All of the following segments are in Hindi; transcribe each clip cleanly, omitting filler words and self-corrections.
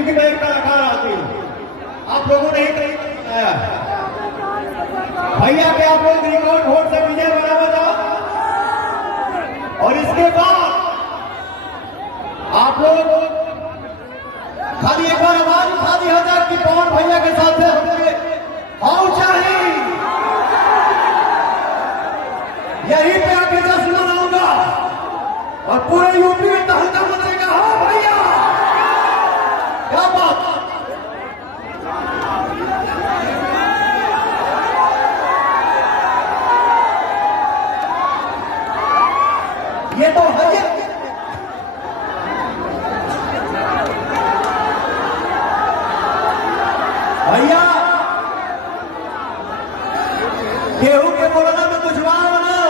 क्योंकि मैं एक कलाकार आती हूँ, आप लोगों ने ही बताया भैया के आप लोग रिकॉर्ड वोट से विजय बना बताओ। और इसके बाद आप लोग खाली एक बार आवाज उठा दी हजार की पवन भैया के साथ हमने हाउ चाहिए यहीं पे आके जश्न मनाऊंगा और पूरे यूपी में तहलका मचेगा। हाँ भैया क्या बात। ये तो है भैया केहू के बोलना में कुछ वार ना।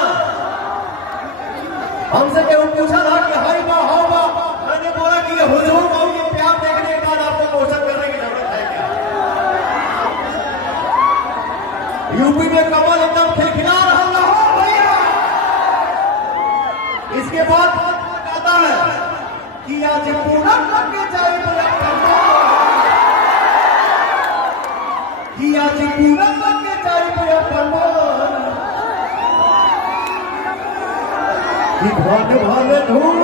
हमसे केहू पूछा था कि हाई बा हाउ बा, मैंने बोला कि ये हुजूर बाबू की प्यार देखने के बाद आपको क्वेश्चन करने की जरूरत है क्या। यूपी में कमल एकदम खिलखिला रहा हो भैया। इसके बाद कहता है कि आज पूनम लगे जाए कि आज पूनम लगे जाए कि भाने भाने धूम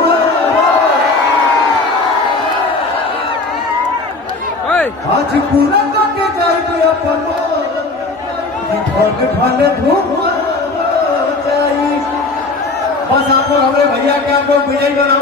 आज पूनम लगे जाए कि भाने भाने धूम जाए। बस आपको हमारे भैया के आपको विजयी बनावा।